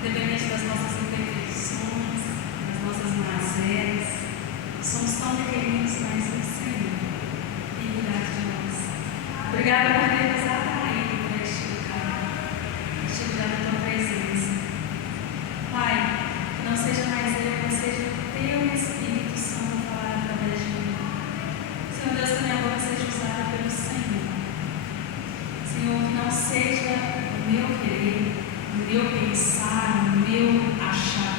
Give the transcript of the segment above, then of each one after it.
independente das nossas imperfeições, das nossas mazelas, somos tão pequeninos, mas o Senhor tem cuidado de nós. Obrigada por ter nos atraído para este lugar, este lugar da tua presença. Pai, que não seja mais eu, mas seja o teu Espírito Santo a falar através de mim. Senhor Deus, que a minha boca seja usada pelo Senhor. Senhor, que não seja o meu querer, o meu pensar, o meu achar,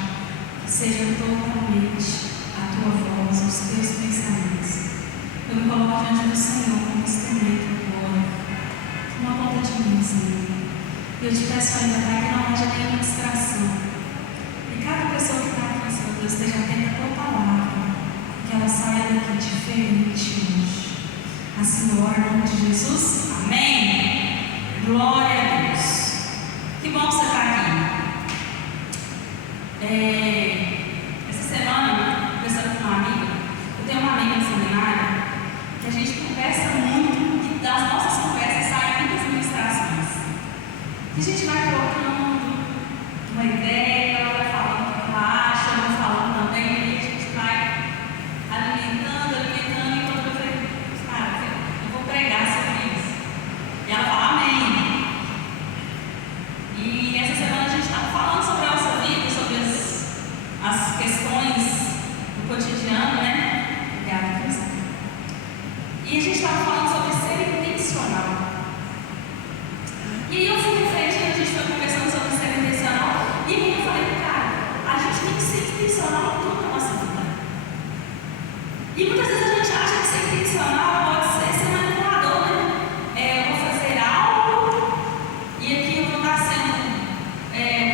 que seja totalmente a tua voz, os teus pensamentos. Eu me coloco diante do Senhor como instrumento agora. Toma conta de mim, Senhor. E eu te peço ainda, Pai, que não haja nenhuma distração. E cada pessoa que está aqui, Senhor Deus, esteja atenta à tua palavra, que ela saia daqui diferente hoje. Assim eu oro em nome de Jesus. Amém. Glória a Deus. Que bom você estar aqui. Essa semana, conversando com uma amiga, eu tenho uma amiga no seminário que a gente conversa muito e das nossas conversas saem muitas ministrações. E a gente vai colocando uma ideia, ela vai falando o que ela acha, eu vou falando também, e a gente vai alimentando, e quando eu falei, cara, eu vou pregar sobre isso. E ela fala, amém. E essa semana a gente estava falando sobre a nossa vida, sobre as questões do cotidiano, né? Obrigada, Cris. E a gente estava falando sobre ser intencional. E aí eu fui refletindo, a gente foi conversando sobre ser intencional, e aí eu falei, cara, a gente tem que ser intencional em toda a nossa vida. E muitas vezes a gente acha que ser intencional pode ser manipulador, né? Eu vou fazer algo, e aqui eu vou estar sendo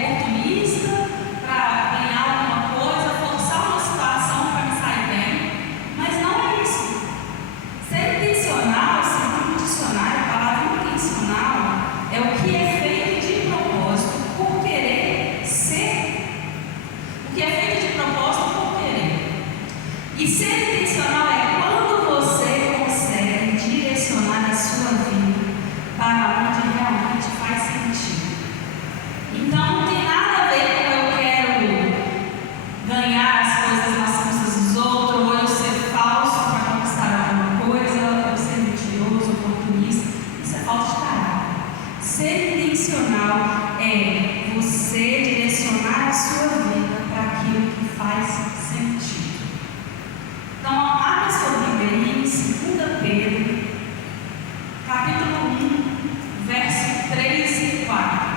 oportunista para ganhar alguma coisa, forçar uma situação para me sair bem. Mas não é isso. Ser intencional, segundo o dicionário, a palavra intencional é o que é feito de propósito por querer ser. O que é feito de propósito por querer. E ser intencional é quando você consegue direcionar a sua vida para onde realmente faz sentido. Então não tem nada a ver com eu quero ganhar as coisas nas custas dos outros, ou eu ser falso para conquistar alguma coisa, ou eu ser mentiroso, oportunista. Isso é falta de caráter. Ser intencional é você direcionar a sua vida para aquilo que faz sentido. Então, abra sua Bíblia em 2 Pedro, capítulo 1, verso 3 e 4.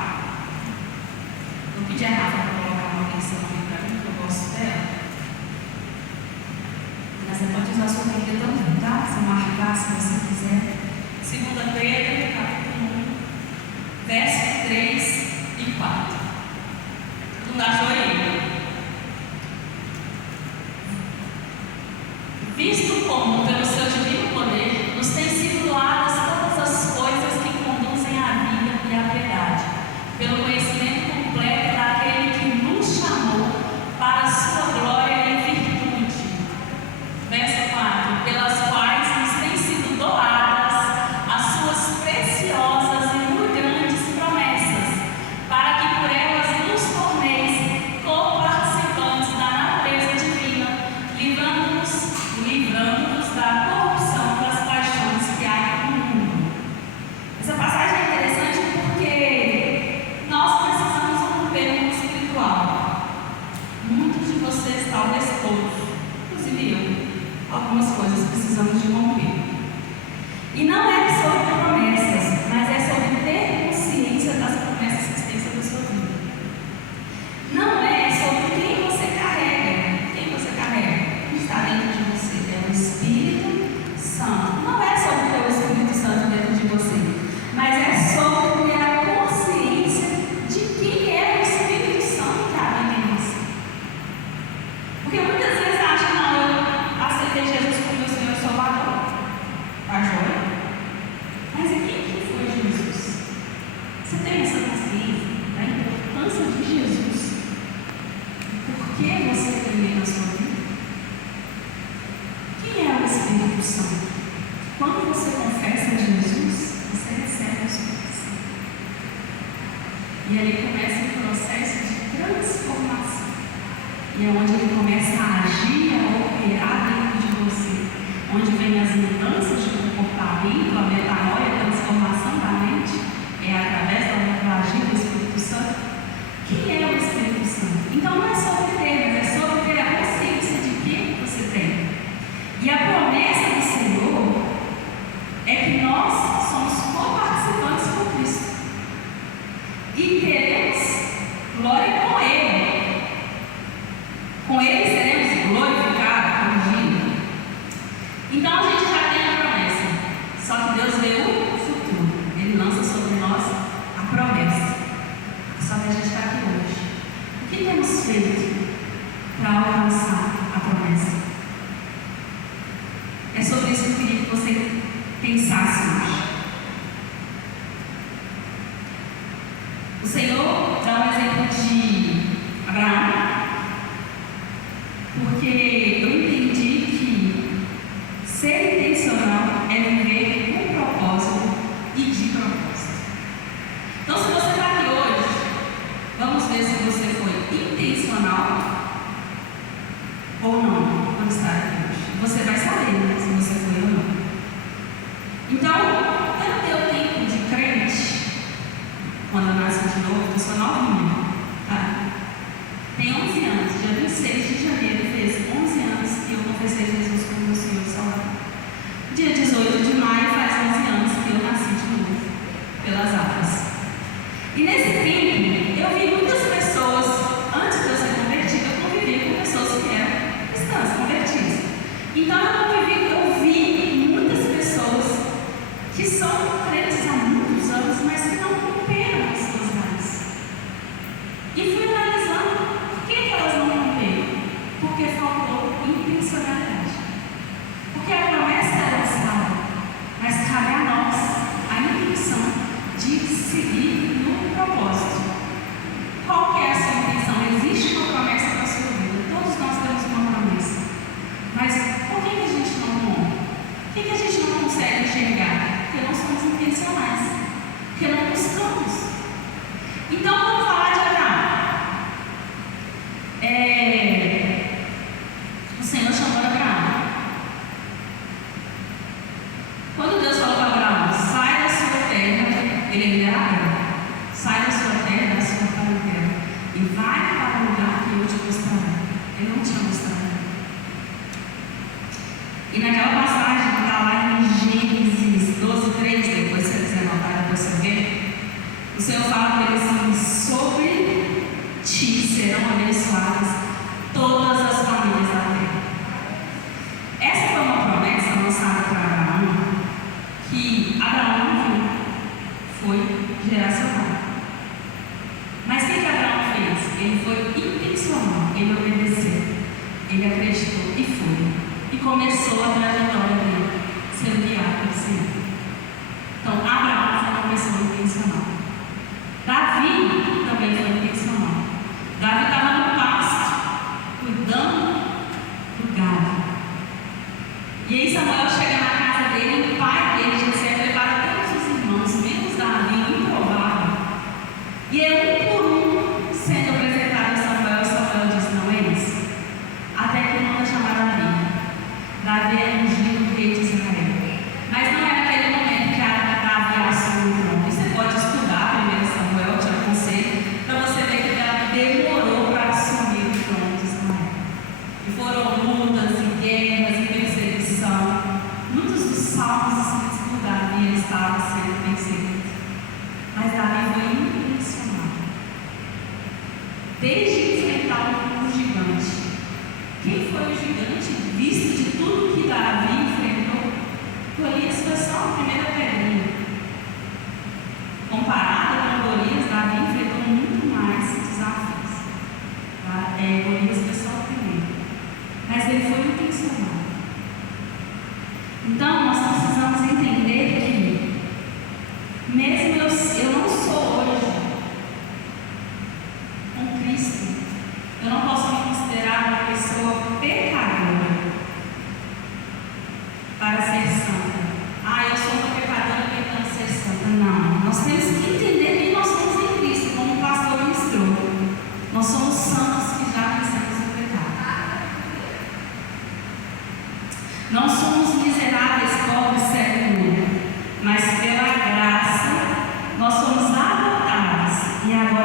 Vou pedir a Rafa para colocar uma versão aqui para mim, que eu gosto dela. Mas você pode usar a sua Bíblia também, tá? Você marcar se você quiser. 2 Pedro, capítulo 1, verso 3 e 4. Não achou aí? Visto como, pelo seu divino poder, nos têm sido doadas todas as coisas que conduzem à vida e à piedade, pelo conhecimento completo daquele que nos chamou para a sua glória e virtude. Verso 4. Pelas quais nos têm sido doadas as suas preciosas e muito grandes promessas, para que por elas nos torneis co-participantes da natureza divina, livrando-nos da corrupção das paixões que há no mundo. Essa passagem é interessante porque nós precisamos romper o mundo espiritual. Muitos de vocês, talvez todos, inclusive eu, algumas coisas precisamos de romper. E não é sobre promessas, mas é sobre ter consciência das promessas que têm sobre a sua vida. Não é sobre quem você carrega. Quem você carrega? Está dentro de você. É o Espírito Santo. Não é sobre ter o Espírito Santo dentro de você, mas é sobre ter a consciência de quem é o Espírito Santo que habita em você. Porque muitas vezes acham, não, eu aceitei Jesus como meu Senhor e Salvador. A joia. Mas e quem que foi Jesus? Você tem essa consciência da importância de Jesus? Por que você tem ele na sua vida? Quem é o Espírito Santo? Quando você confessa Jesus, você recebe o Espírito Santo. E aí começa o processo de transformação. E é onde Ele começa a agir, a operar dentro de você. Onde vem as mudanças de comportamento, a metanoia, a transformação da mente, é através do agir do Espírito Santo. Quem é o Espírito Santo? Então não é sobre ter, mas é sobre ter a consciência de quem você tem. E a promessa do Senhor é que nós somos co-participantes com Cristo. E teremos glória com Ele. Com Ele seremos glorificados um dia. Então a gente já tem a promessa. Só que Deus vê o futuro. Ele lança sobre nós a promessa. Só que a gente está aqui hoje. O que temos feito para alcançar a promessa? É sobre isso que eu queria que você pensasse hoje. O Senhor dá um exemplo de Abraão, porque eu entendi que ser intencional é viver com propósito e de propósito. Então, se você está aqui hoje, vamos ver se você foi intencional ou não quando está aqui hoje. Você vai saber, né, se você foi ou não. Então, eu não tenho tempo de crente. Quando eu nasci de novo, eu sou novinha, tá? Tem 11 anos, dia 26 de janeiro, fez 11 anos que eu confessei Jesus como meu Senhor e Salvador. Dia 18 de maio faz 11 anos que eu nasci de novo, pelas águas. E nesse tempo, eu vi muitas pessoas, antes de eu ser convertida, eu convivi com pessoas que eram cristãs, convertidas. Então eu vi muitas pessoas que são crentes há muitos anos, mas que não romperam as suas raízes. E fui analisando por que elas não romperam. Porque faltou intencionalidade. Porque a promessa era estada, mas cabe a nós a intenção de seguir no propósito. Qual que é a sua intenção? Existe uma promessa para a sua vida. Todos nós temos uma promessa. Mas por que a gente não rompe? Por que a gente não consegue enxergar? Porque não somos intencionais. Porque não buscamos. Então vamos falar de Abraão. O Senhor chamou Abraão. Quando Deus falou para Abraão, sai da sua terra, ele era Abraão, sai da sua terra, da sua parentela, e vai para o lugar que eu te mostrarei. Ele não tinha mostrado. E naquela passagem que está lá em Gênesis 12:3, depois se você quiser anotar, depois você vê, o Senhor fala para ele assim: sobre ti serão abençoadas todas as famílias da terra. Essa foi uma promessa lançada para Abraão, que Abraão não viu, foi geracional. Mas o que Abraão fez? Ele foi intencional, ele obedeceu, ele acreditou e foi. E começou a trajetória dele, sendo guiado pelo Senhor. Então, Abraão foi uma pessoa intencional. Davi também foi intencional. Davi estava no pasto, cuidando do gado. E aí Samuel chega na casa dele, o pai dele já se prepara todos os irmãos, menos Davi, improvável. E é um por um sendo apresentado a Samuel, e Samuel diz: não é isso. Até que manda chamar Davi. Davi é ungido rei de Israel. Mas não é naquele momento que Davi assume o trono. Você pode estudar 1 Samuel, te aconselho, para você ver que Davi demorou para assumir o trono de Israel. E foram lutas e guerras e perseguição. Muitos dos salmos escritos por Davi, ele estava sendo perseguido. Mas Davi foi intencional. Desde enfrentar um gigante. Quem foi o gigante visto de tudo que Davi enfrentou? Golias foi só a primeira pedrinha. Comparado com Golias, Davi enfrentou muito mais desafios. Golias foi só o primeiro. Mas ele foi intencional. Então nós precisamos entender que, mesmo eu não sou hoje com Cristo, eu não posso me considerar uma pessoa pecadora para ser santa. Eu sou uma pecadora tentando ser santa. Não, nós temos que entender que nós somos em Cristo, como o pastor ministrou. Nós somos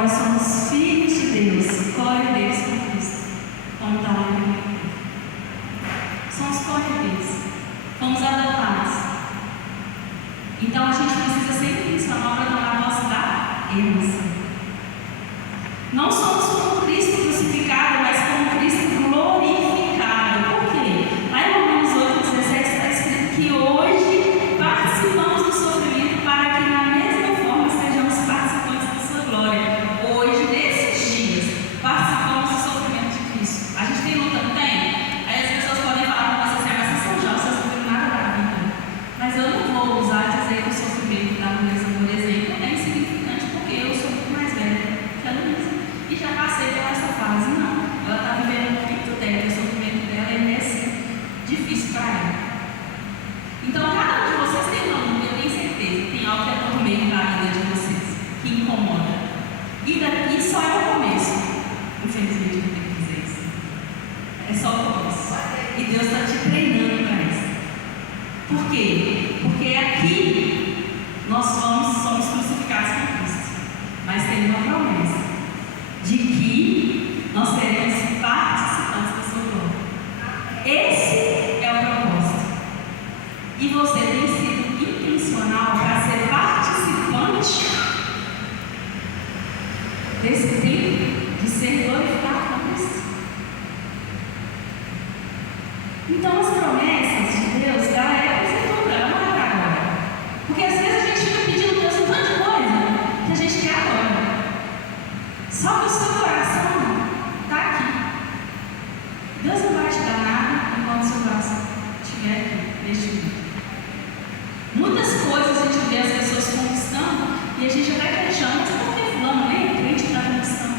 agora somos filhos de Deus, glória a Deus com Cristo. Como está lá no livro. Somos co-herdeiros, fomos adotados. Então a gente precisa sempre intencional para tomar posse da herança. Não somos como Cristo crucificado, mas como Cristo glorificado. Por quê? Lá em Romanos 8,17 está escrito que hoje participamos do sofrimento para que na mesma forma sejamos participantes da sua glória. Hoje, nesses dias, participamos do sofrimento de Cristo. A gente tem luta, não tem? Aí as pessoas podem falar para você assim, mas vocês são jovens, vocês não têm nada da vida. Mas eu não vou usar dizer que o sofrimento da Luísa, por exemplo, é insignificante porque eu sou muito mais velha que a Luísa. E já passei por essa fase, não. Ela está vivendo o momento dela, o sofrimento dela é difícil para ela. Então, cada um de vocês tem uma luta, eu tenho certeza, tem algo que é por meio da vida de vocês, que incomoda. E daqui só é o começo. Infelizmente, eu não tenho que dizer isso. É só o começo. E Deus está te treinando para isso. Por quê? Porque aqui nós somos crucificados com Cristo. Mas tem uma promessa de que nós seremos participantes da sua glória. Esse é o propósito. E você tem sido intencional para ser participante desse tempo de ser glorificado com Cristo. Então as promessas de Deus, ela é para o futuro, ela não é para agora. Porque às vezes a gente fica pedindo a Deus um tanto de coisa que a gente quer agora. Só que o seu coração está aqui. Deus não vai te dar nada enquanto o seu coração estiver aqui, neste mundo. Muitas coisas a gente vê as pessoas conquistando e a gente até questiona, mas por que fulano nem é crente que está conquistando?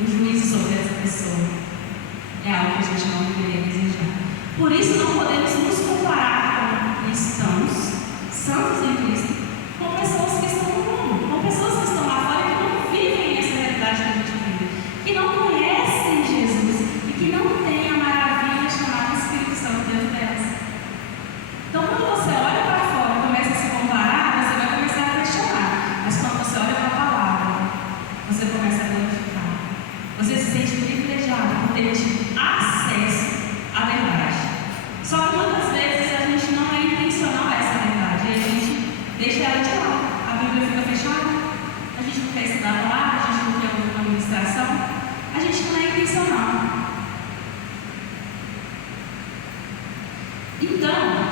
O juízo sobre essa pessoa é algo que a gente não deveria desejar. Por isso não podemos nos comparar com cristãos, santos em Cristo, com pessoas que estão no mundo, com pessoas que estão lá fora que não vivem essa realidade que a gente vive, que não conhecem Jesus e que não têm a maravilha chamada Espírito Santo dentro delas. Então, quando você olha para fora e começa a se comparar, você vai começar a questionar. Mas quando você olha para a palavra, você começa a glorificar. Você se sente privilegiado por ter tido acesso à verdade. Só que muitas vezes a gente não é intencional a essa verdade e a gente deixa ela de lado. A Bíblia fica fechada, a gente não quer estudar a palavra, a gente não quer ouvir uma ministração, a gente não é intencional. Então,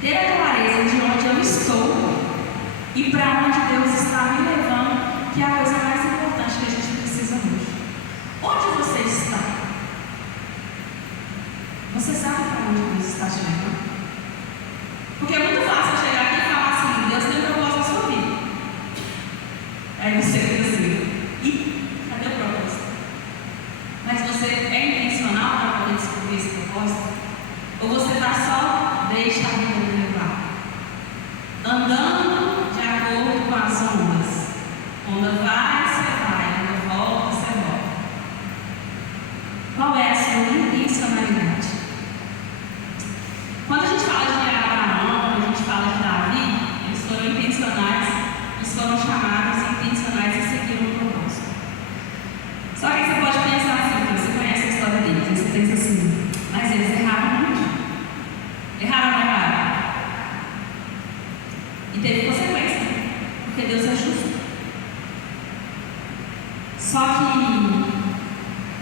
ter a clareza de onde eu estou e para onde Deus está me levando, que é a coisa mais importante que a gente precisa hoje. Onde você está? Você sabe para onde Deus está te levando? Porque é muito fácil chegar aqui e falar assim, Deus tem um propósito na sua vida. Aí você fica assim, ih, cadê o propósito? Mas você é intencional para poder descobrir esse propósito? Ou você está só, deixa a vida me levar? Andando de acordo com as ondas. Onda vai, você vai. Onda volta, você volta. Qual é a sua intencionalidade? Quando a gente fala de Abraão, quando a gente fala de Davi, eles foram intencionais, eles foram chamados intencionais a seguir um propósito. Só que você pode pensar assim, porque você conhece a história deles, aí você pensa assim, mas eles erraram muito. Erraram ou não erraram? E teve consequência, porque Deus é justo. Só que,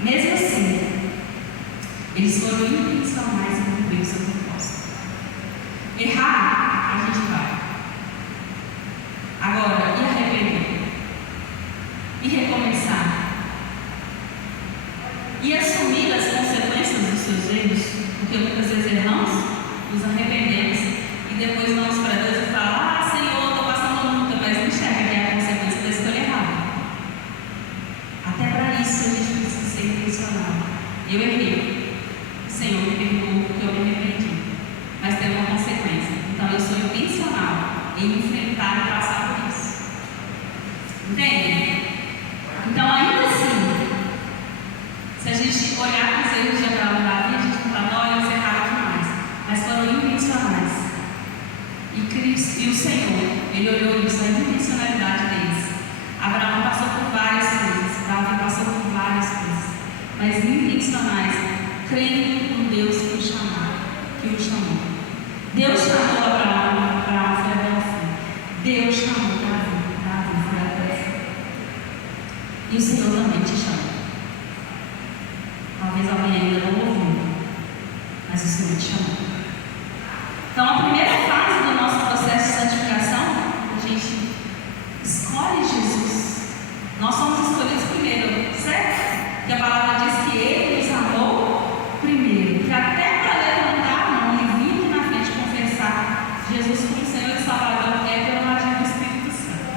mesmo assim, eles foram intencionais em cumprir o seu propósito. Errar, a gente vai. Agora, e arrepender? E recomeçar? E assumir as consequências dos seus erros? Porque muitas vezes erramos, nos arrependemos e depois vamos para Deus e falamos, Senhor, estou passando luta, mas não enxerga que é a consequência da escolha errada. Até para isso a gente precisa ser intencional. Eu errei. O Senhor me perdoou porque eu me arrependi. Mas tem uma consequência. Então eu sou intencional em enfrentar e passar por isso. Entende? Então ainda assim, se a gente olhar para os erros de Abraão e Davi, a gente não fala, olha, eles erraram demais. Mas foram intencionais. E o Senhor, Ele olhou isso, a intencionalidade deles. Abraão passou por várias coisas, Davi passou por várias coisas, mas intencionais, crendo no Deus que o chamou. Deus chamou Abraão foi até o fim. Deus chamou Davi foi até o fim. E o Senhor também te chamou. Talvez alguém ainda não ouviu, mas o Senhor te chamou. Então, a primeira fase do nosso processo de santificação, a gente escolhe Jesus. Nós somos escolhidos primeiro, certo? Que a palavra diz que Ele nos amou primeiro. Que até para levantar a mão e vir na frente confessar Jesus como Senhor e Salvador é pelo agir do Espírito Santo.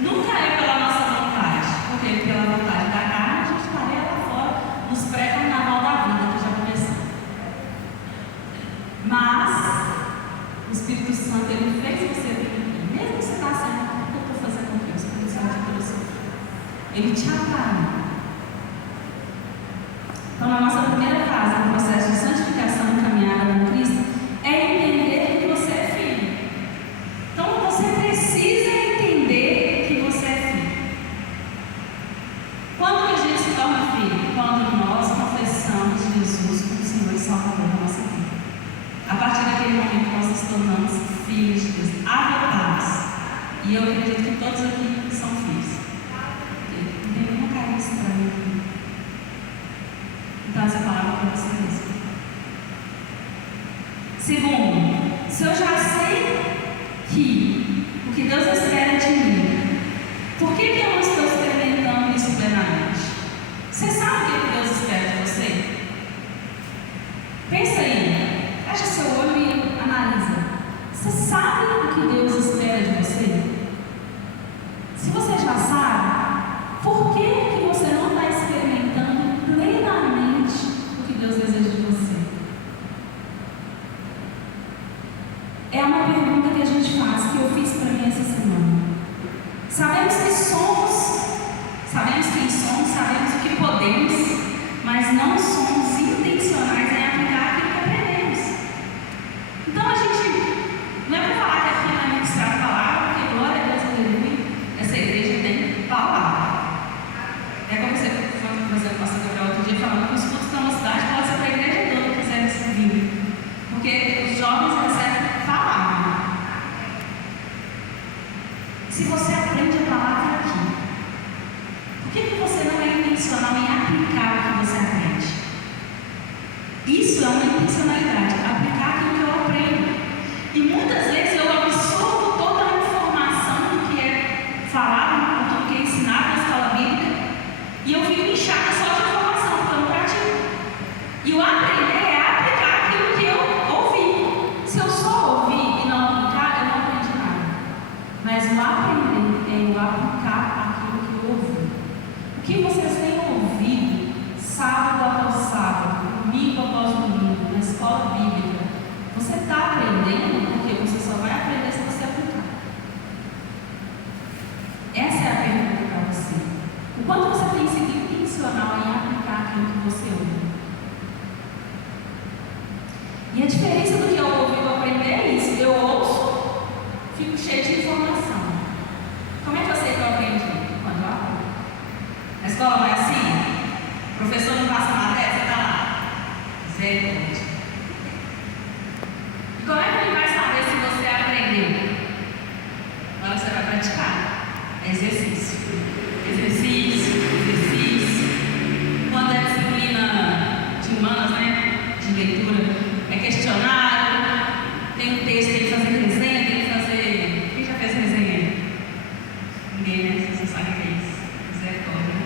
Nunca é pela nossa vontade, porque pela vontade da carne a gente estaria lá fora, nos pré-carnaval da vida, que já começou. Mas o Espírito Santo, Ele fez você vir, mesmo que você está sendo, o que eu estou fazendo com Deus? O Espírito Santo trouxe. Ele te atraiu. Então, na nossa primeira fase, no processo de santificação e caminhada com Cristo, é entender que você é filho. Então, você precisa entender que você é filho. Quando que a gente se torna filho? Quando nós confessamos Jesus como Senhor e Salvador da nossa vida. A partir daquele momento, nós nos tornamos filhos de Deus, adotados. E eu acredito que todos aqui são filhos. Não tem nenhuma cara estranha aqui. Então, essa palavra é para você mesmo. Segundo, se eu já sei que o que Deus espera de mim, por que eu não estou experimentando isso plenamente? Você sabe o que Deus espera de você? Pensa aí, fecha seu olho e analisa. Você sabe o que Deus espera de você? Se você já sabe, por que você não está experimentando plenamente o que Deus deseja de você? É uma pergunta que a gente faz, que eu fiz para mim essa semana. Sabemos quem somos, sabemos o que podemos, mas não somos intencionais em aplicar aquilo que aprendemos. Então a gente não é para falar que aqui não é ministrar a palavra, porque glória a Deus, aleluia, essa igreja tem palavra. É como você foi, por exemplo, pastor Gabriel outro dia falando que os cultos da mocidade pode ser para a igreja toda que quiser servir, porque os jovens recebem palavra. Se você aprende a palavra aqui, por que você não é intencional em aplicar o que você aprende? Isso é uma intencionalidade, aplicar aquilo que eu aprendo. E muitas vezes eu absorvo toda a informação do que é falado, do que é ensinado na escola bíblica, e eu fico inchada só de informação, porque eu não pratico. E o aprender é aplicar aquilo que eu ouvi. Se eu só ouvir e não aplicar, eu não aprendi nada. Mas o aprender é eu aplicar aquilo que eu ouvi. O que vocês têm ouvido, sábado após sábado, domingo após domingo, na escola bíblica, você está aprendendo, porque você só vai aprender se você aplicar. Essa é a pergunta para você. O quanto você tem sido intencional em aplicar aquilo que você ouve? E a diferença do que eu ouvi e eu aprender é isso. Eu ouço, fico cheio de informação. Como é que eu sei que eu aprendi? Quando eu aprendo. Na escola não é assim? O professor não passa matéria, você está lá. Zero. E como é que ele vai saber se você aprendeu? Na hora que você vai praticar. É exercício. Exercício. Quando é disciplina de humanas, né? De leitura, é questionário, tem um texto, tem que fazer resenha, tem que fazer. Quem já fez resenha? Ninguém, né? Você sabe o que é isso. Misericórdia.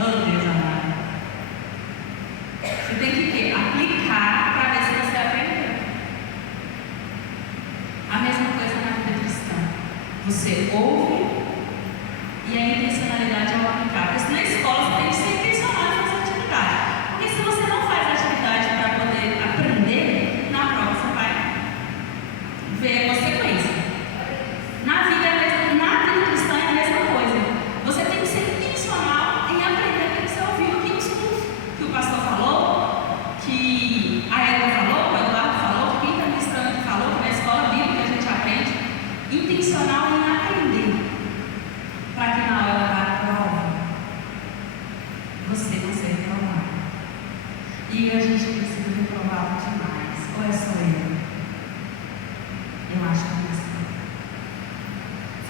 Oh, Deus amado. Você tem que quê? Aplicar para ver se você aprendeu. A mesma coisa na vida cristã. Você ouve e a intencionalidade é o aplicar. Porque se na escola você tem que ser intencional em fazer atividade. Porque se você não faz atividade para poder aprender, na prova você vai ver a consequência. Na vida cristã é a mesma coisa. Você tem que ser intencional em aprender aquilo que você ouviu aqui nos cursos. Que o pastor falou, que a Ela falou, que o Eduardo falou, que quem está ministrando falou, que na escola bíblica a gente intencional em aprender, para que na hora da prova você não seja reprovado. E a gente precisa reprovar demais. Ou é só eu? Eu acho que é assim.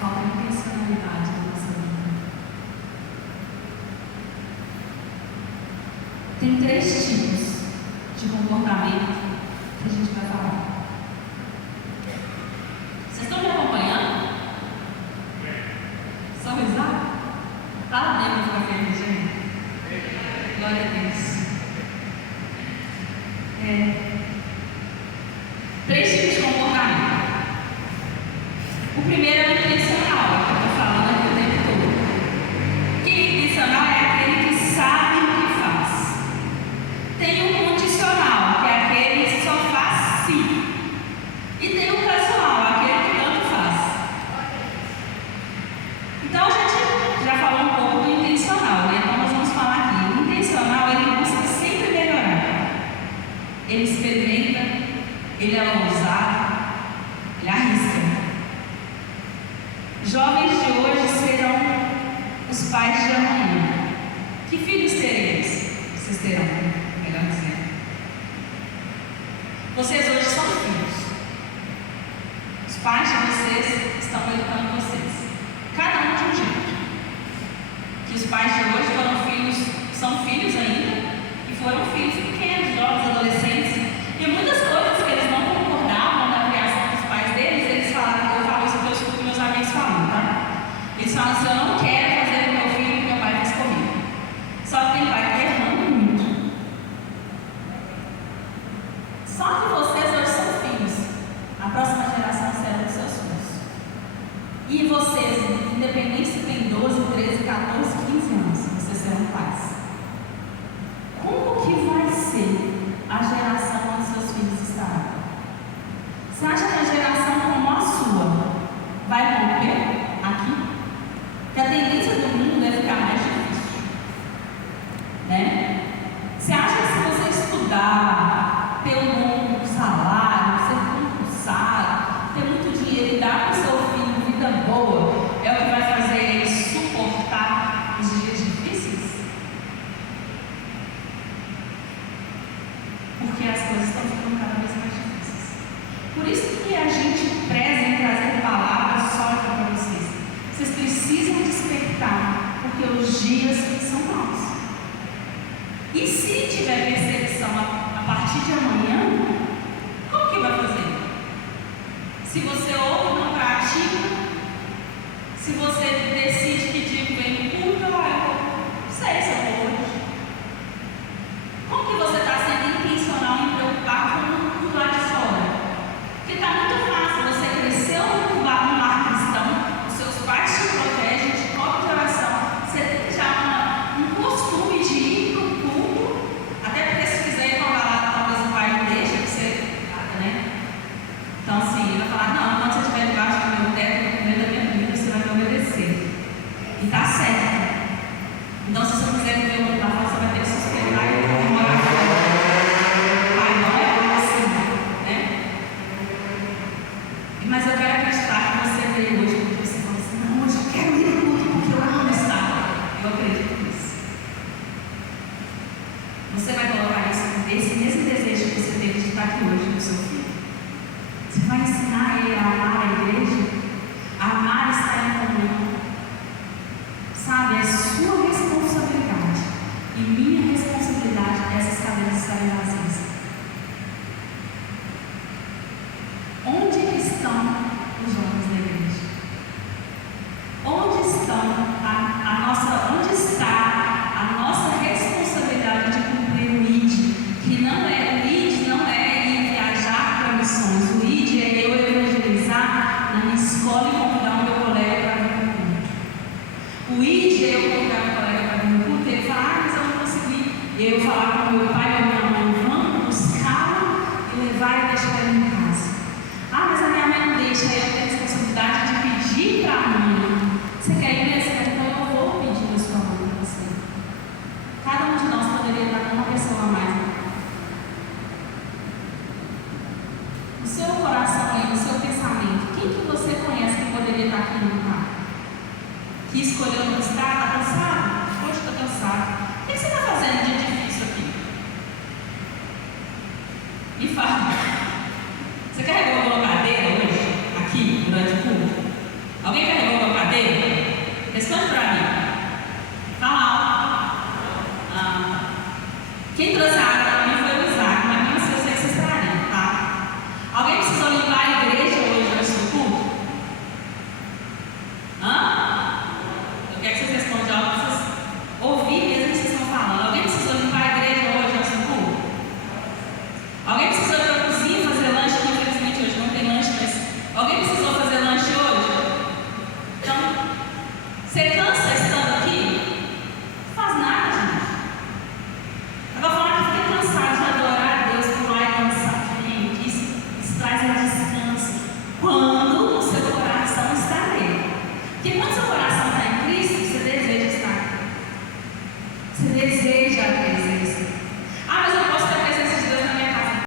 Falta intencionalidade na nossa vida. Tem 3 tipos de comportamento que a gente vai falar. Vocês estão me acompanhando? Só risar? Tá lá dentro do café, gente. Glória a Deus. 3 tipos de comportamento. O primeiro é o intencional, que eu estou falando aqui o tempo todo. Que intencional é aquele que sabe o que faz. Tem o condicional, que é aquele que só faz sim. E tem o casual, aquele que tanto faz. Então a gente já falou um pouco do intencional, né? Então nós vamos falar aqui. O intencional, ele busca sempre melhorar. Ele experimenta, ele é ousado, ele arrisca. Jovens de hoje serão os pais de amanhã. Que filhos tereis? Vocês terão, melhor dizendo. Vocês hoje são filhos. Os pais de vocês estão educando vocês. Cada um de um jeito. Que os pais de hoje foram filhos, são filhos ainda, e foram filhos pequenos, jovens, adolescentes. E muitas coisas que eles não concordavam na criação dos pais deles, eles falaram, eu falo isso que eu escuto meus amigos falando, tá? Eles falam assim, eu não quero fazer com meu filho o que meu pai fez comigo. Só que ele vai errando muito. Só que vocês hoje são filhos. A próxima geração será dos seus filhos. E vocês, independente se tem 12, 13, 14, 15 anos, vocês serão pais. Como que vai ser a geração onde seus filhos estarão? Você acha que a geração como a sua vai romper aqui? Que a tendência do mundo é ficar mais difícil, né? Você acha que se você estudar, ter um bom salário, ser concursado, ter muito dinheiro e dar para o seu filho vida boa, é o que vai fazer ele suportar os dias difíceis? Porque as coisas estão ficando cada vez mais difíceis. Por isso que a gente preza em trazer palavras sólidas para vocês. Vocês precisam despertar, porque os dias são maus. E se tiver perseguição a partir de amanhã, como que vai fazer? Se você ouve, não pratica, se você decide que dia que vem no culto, eu não sei se eu vou hoje. Como que você está sendo intencional em preocupar com o lado de fora? Porque está muito fácil, você cresceu no lar cristão, os seus pais te protegem, te colocam de oração, você tem já um costume de ir para o culto, até porque se quiser ir para uma balada, talvez o pai não deixa, que você nada, né? Então assim, ele vai falar, não, quando você estiver debaixo do meu teto, no meio da minha vida, você vai me obedecer. E está certo. Então se você quiser viver o mundo lá fora, você vai ter que sustentar e morar fora. Pai não é assim, né? Mas eu quero acreditar que você veio hoje porque você falou assim, não, hoje eu quero ir no culto porque eu amo estar. Eu acredito nisso. Você vai colocar esse mesmo desejo que você teve de estar aqui hoje no seu filho. Você vai ensinar ele a amar a igreja, a amar estar em comunhão. Sabe, é sua responsabilidade e minha responsabilidade dessas cadeiras estarem vazias. Onde estão os jovens da igreja? Onde está a nossa responsabilidade de cumprir o ID? Que o ID não é ir viajar para missões. O ID é eu evangelizar na minha escola e convidar o meu colega para vir no culto. O ID é eu convidar o meu colega para vir no culto e ele falar, mas eu não consegui. E eu falar com o meu pai.